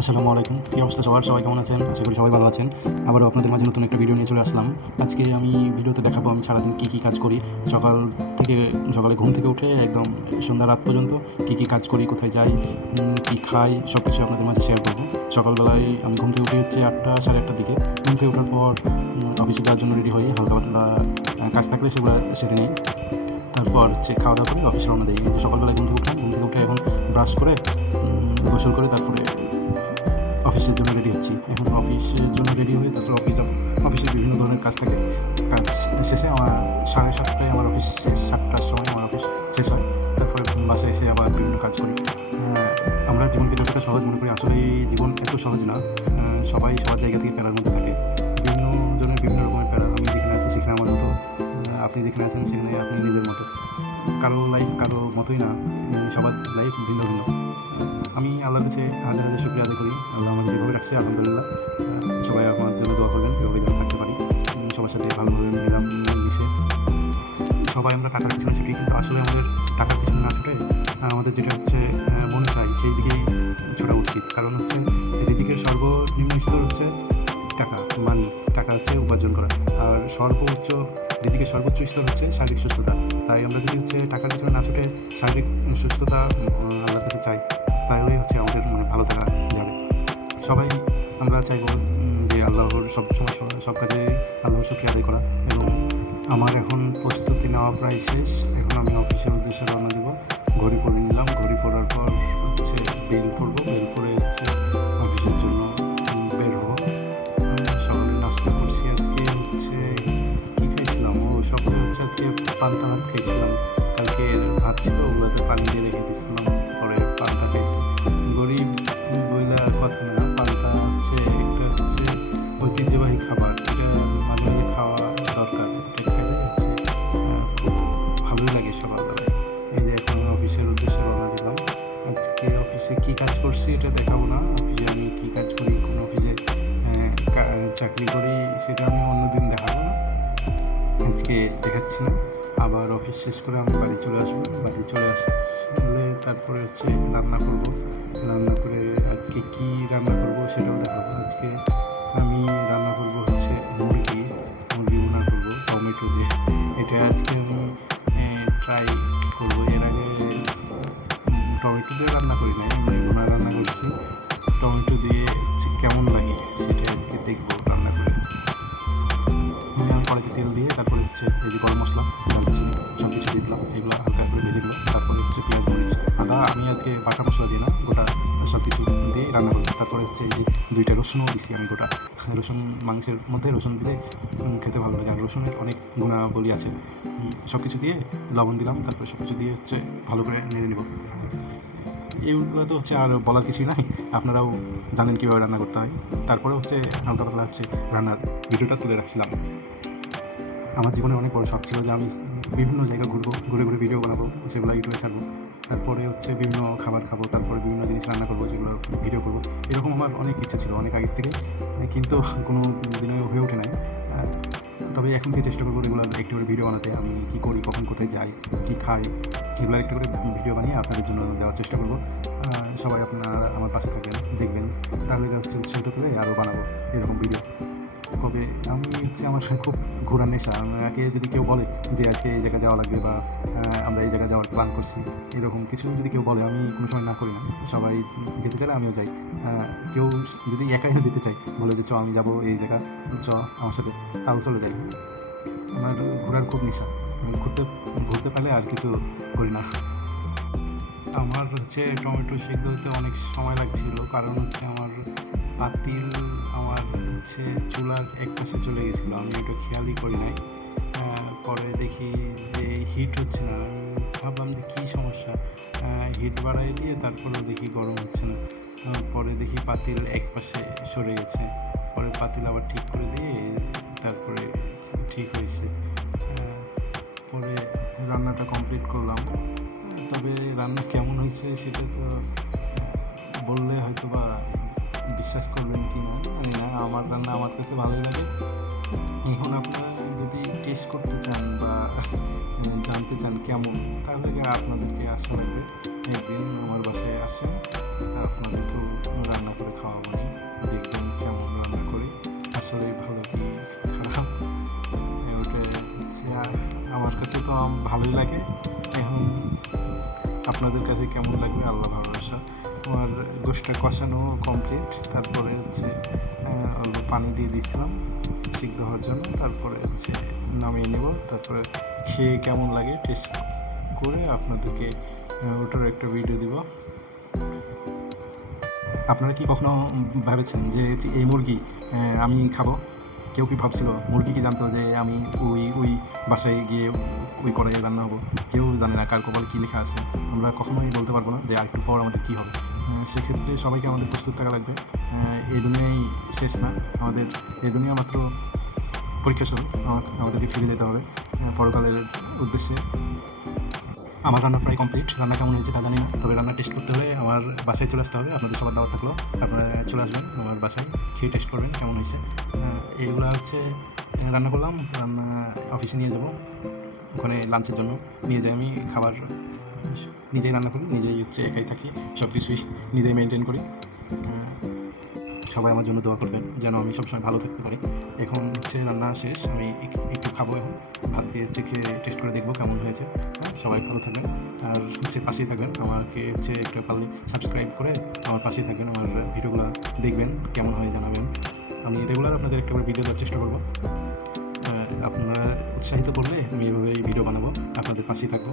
আসসালামু আলাইকুম। কী অবস্থা সবার? সবাই কেমন আছেন? আশা করি সবাই ভালো আছেন। আবারও আপনাদের মাঝে নতুন একটা ভিডিও নিয়ে চলে আসলাম। আজকে আমি ভিডিওতে দেখাবো আমি সারাদিন কী কী কাজ করি। সকাল থেকে, সকালে ঘুম থেকে উঠে একদম সন্ধ্যা রাত পর্যন্ত কী কী কাজ করি, কোথায় যাই কী খাই সব কিছু আপনাদের মাঝে শেয়ার করব। সকালবেলায় আমি ঘুম থেকে উঠে হচ্ছে আটটা, সাড়ে আটটার দিকে। ঘুম থেকে ওঠার পর অফিসে যাওয়ার জন্য রেডি হই। হালকা পাতলা কাজ থাকলে সেগুলো সেরে নিই। তারপর হচ্ছে খাওয়া দাওয়া করে অফিসে রওনা দিই। সকালবেলায় ঘুম থেকে উঠলাম। ঘুম থেকে উঠে এখন ব্রাশ করে গোসল করে, তারপরে অফিসের জন্য রেডি হচ্ছি। এখন অফিসের জন্য রেডি হয়ে তারপর অফিস যাব। অফিসে বিভিন্ন ধরনের কাজ থাকে। কাজ শেষে আমার সাড়ে সাতটায় আমার অফিস শেষ, সাতটার সময় আমার অফিস শেষ হয়। তারপরে বাসে এসে আবার বিভিন্ন কাজ করি। আমরা জীবনকে যতটা সহজ মনে করি আসলে জীবন এত সহজ না। সবাই সবার জায়গা থেকে প্যারার মধ্যে থাকে। বিভিন্ন জনের বিভিন্ন রকমের প্যারা। আমি যেখানে আছি সেখানে আমার মতো। আপনি যেখানে আছেন সেখানে আপনি নিজের মতো। কারও লাইফ কারও মতোই না। সবার লাইফ ভিন্ন ভিন্ন। আমি আল্লাহর কাছে হাজার হাজার শুক্রিয়া আদায় করি। আল্লাহ আমাকে যেভাবে রাখছে, আলহামদুলিল্লাহ। সবাই আমার জন্য দোয়া করবেন যেভাবে যেন থাকতে পারি। সবার সাথে ভালোভাবে মিলাম, মিশে। সবাই আমরা টাকার পিছনে ছুটি, কিন্তু আসলে আমাদের টাকার পিছনে না ছুটে আমাদের যেটা হচ্ছে মন চাই, সেই দিকেই ছোটা উচিত। কারণ হচ্ছে, রিজিকের সর্বনিম্ন স্তর হচ্ছে টাকা মানি টাকা হচ্ছে উপার্জন করা। আর সর্বোচ্চ, রিজিকের সর্বোচ্চ স্তর হচ্ছে শারীরিক সুস্থতা। তাই আমরা যদি হচ্ছে টাকার পিছনে না ছুটে শারীরিক সুস্থতা আল্লাহর কাছে চাই তাহলেই হচ্ছে আমাদের মানে ভালো থাকা যাবে। সবাই আমরা চাইব যে আল্লাহর সব সময় সব- কাজে আল্লাহর শুক্রিয়া আদায় করা এবং আমার এখন প্রস্তুতি নেওয়া প্রায় শেষ। এখন আমি অফিসের উদ্দেশ্যে রওনা দেবো। ঘড়ি পরে নিলাম। ঘড়ি পরার পর হচ্ছে বেল পরবো বেল পরে হচ্ছে অফিসের জন্য বের হব। সকালে নাস্তা করছি আজকে হচ্ছে কী খাইছিলাম? ও, সকালে হচ্ছে আজকে পান্তা ভাত খাইছিলাম। কালকে ভাত ছিল, ওগুলোতে পানি দিয়ে রেখে দিয়েছিলাম। খাবার মাঝে খাওয়া দরকার। খেলে হচ্ছে? খুব ভালোই লাগে সকালবেলায় এই যে এখন অফিসের উদ্দেশ্যে রওনা দিলাম। আজকে অফিসে কী কাজ করছি এটা দেখাবো না। অফিসে আমি কী কাজ করি, কোন অফিসে চাকরি করি সেটা আমি অন্যদিন দেখাবো না। আজকে দেখাচ্ছি না। আবার অফিস শেষ করে আমি বাড়ি চলে আসব। বাড়ি চলে আসলে তারপরে হচ্ছে রান্না করব। রান্না করে আজকে কি রান্না করব সেটাও দেখাবো। হচ্ছে এই যে গরম মশলা দারচিনি সব কিছু দিয়ে দিলাম, এগুলো হালকা করে ভেজে দিলাম তারপরে হচ্ছে পেঁয়াজ মরিচ আদা, আমি আজকে বাটা মশলা দিই না, গোটা সব কিছু দিয়ে রান্না করব। তারপরে হচ্ছে এই যে দুইটা রসুনও দিচ্ছি আমি গোটা। রসুন, মাংসের মধ্যে রসুন দিলে খেতে ভালো লাগে। আর রসুনের অনেক গুণাবলী আছে। সব কিছু দিয়ে লবণ দিলাম, তারপরে সব কিছু দিয়ে হচ্ছে ভালো করে নেড়ে নেব। এইগুলো তো হচ্ছে আর বলার কিছুই নাই। আপনারাও জানেন কীভাবে রান্না করতে হয়। তারপরে হচ্ছে হালকা পাতলা হচ্ছে রান্নার ভিডিওটা তুলে রাখছিলাম। আমার জীবনে অনেক বড় শখ ছিল যে আমি বিভিন্ন জায়গা ঘুরবো, ঘুরে ঘুরে ভিডিও বানাবো, সেগুলো ইউটিউবে ছাড়বো। তারপরে হচ্ছে বিভিন্ন খাবার খাব, তারপরে বিভিন্ন জিনিস রান্না করব, যেগুলো ভিডিও করব। এরকম আমার অনেক ইচ্ছে ছিল, অনেক আগের থেকে। কিন্তু কোনো দিনে হয়ে ওঠে নাই। তবে এখন থেকে চেষ্টা করব এগুলো একটু করে ভিডিও বানাতে, আমি কী করি, কখন কোথায় যাই, কী খাই এগুলো একটু করে ভিডিও বানিয়ে আপনাদের জন্য দেওয়ার চেষ্টা করব। সবাই আপনারা আমার পাশে থাকবেন, দেখবেন। তাহলে হচ্ছে উৎসাহিত করে আরও বানাবো এরকম ভিডিও কবে? আমি হচ্ছে আমার খুব ঘোরার নেশা। আমাকে যদি কেউ বলে যে আজকে এই জায়গায় যাওয়া লাগবে বা আমরা এই জায়গায় যাওয়ার প্ল্যান করছি, এরকম কিছু যদি কেউ বলে, আমি কোনো সময় না করি না। সবাই যেতে চাইলে আমিও যাই। কেউ যদি একাইও যেতে চাই বলে যে চ, আমি যাব এই জায়গা, চ, আমার সাথে, তাও চলে যাই। আমার ঘোরার খুব নেশা। ঘুরতে ঘুরতে পারলে আর কিছু করি না। আমার হচ্ছে টমেটো সিদ্ধ হতে অনেক সময় লাগছিল। কারণ হচ্ছে আমার পাতিল হচ্ছে চুলার এক পাশে চলে গেছিল। আমি এটা খেয়ালই করি নাই। পরে দেখি যে হিট হচ্ছে না। ভাবলাম যে কী সমস্যা? হিট বাড়াই দিয়ে তারপরেও দেখি গরম হচ্ছে না। পরে দেখি পাতিল এক পাশে সরে গেছে। পরে পাতিল আবার ঠিক করে দিয়ে তারপরে ঠিক হয়েছে। পরে রান্নাটা কমপ্লিট করলাম। তবে রান্না কেমন হয়েছে সেটা তো বললে হয়তো বা বিশ্বাস করবেন কি না, জানি না, আমার রান্না আমার কাছে ভালোই লাগে। এখন আপনারা যদি টেস্ট করতে চান বা জানতে চান কেমন, তাহলে আপনাদেরকে আসা লাগবে। একদিন আমার বাসায় আসেন, আপনাদেরকেও রান্না করে খাওয়া আসলে ভালো কি খারাপ ওটা হচ্ছে আমার কাছে তো ভালোই লাগে। এখন আপনাদের কাছে কেমন লাগবে? আল্লাহ ভালোবাসা। আমার গোষ্ঠটা কষানো কমপ্লিট তারপরে হচ্ছে অল্প পানি দিয়ে দিয়েছিলাম সিদ্ধ হওয়ার জন্য, তারপরে হচ্ছে নামিয়ে নেব, তারপরে খেয়ে কেমন লাগে টেস্ট করে আপনাদেরকে ওটার একটা ভিডিও দিব। আপনারা কি কখনো ভেবেছেন যে এই মুরগি আমি খাব? কেউ কি ভাবছিল? মুরগি কি জানতো যে আমি ওই ওই বাসায় গিয়ে ওই কড়াইয়ে রান্না হব? কেউ জানে না কার কপাল কী লেখা আছে। আমরা কখনোই বলতে পারব না যে আরেকটু পর আমাদের কী হবে। সেক্ষেত্রে সবাইকে আমাদের প্রস্তুত থাকা লাগবে। এই দুনিয়াই শেষ না। আমাদের এই দুনিয়া মাত্র পরীক্ষা স্বরূপ। আমা- আমাদেরকে ফিরে যেতে হবে পরকালের উদ্দেশ্যে। আমার রান্না প্রায় কমপ্লিট রান্না কেমন হয়েছে তা জানি না। তবে রান্না টেস্ট করতে হলে আমার বাসায় চলে আসতে হবে। আপনাদের সবার দাওয়াত থাকল। আপনারা চলে আসবেন আমার বাসায়, খেয়ে টেস্ট করবেন কেমন হয়েছে। এইগুলো হচ্ছে রান্না করলাম। রান্না অফিসে নিয়ে যাব। ওখানে লাঞ্চের জন্য। নিয়ে যাই আমি খাবার। নিজেই রান্না করি নিজেই হচ্ছে একাই থাকি সব কিছুই নিজেই মেনটেন করি। সবাই আমার জন্য দোয়া করবেন যেন আমি সবসময় ভালো থাকতে পারি। এখন হচ্ছে রান্না শেষ আমি এক- একটু খাব এখন। ভাত দিয়ে হচ্ছে খেয়ে টেস্ট করে দেখব কেমন হয়েছে। হ্যাঁ, সবাই ভালো থাকবেন। আর হচ্ছে পাশেই থাকবেন আমাকে হচ্ছে একটু পারলে সাবস্ক্রাইব করে আমার পাশেই থাকবেন আমার ভিডিওগুলো দেখবেন কেমন হয় জানাবেন। আমি রেগুলার আপনাদের একটা ভিডিও দেওয়ার চেষ্টা করব। আপনারা উৎসাহিত করলে আমি এভাবেই ভিডিও বানাবো আপনাদের পাশেই থাকব।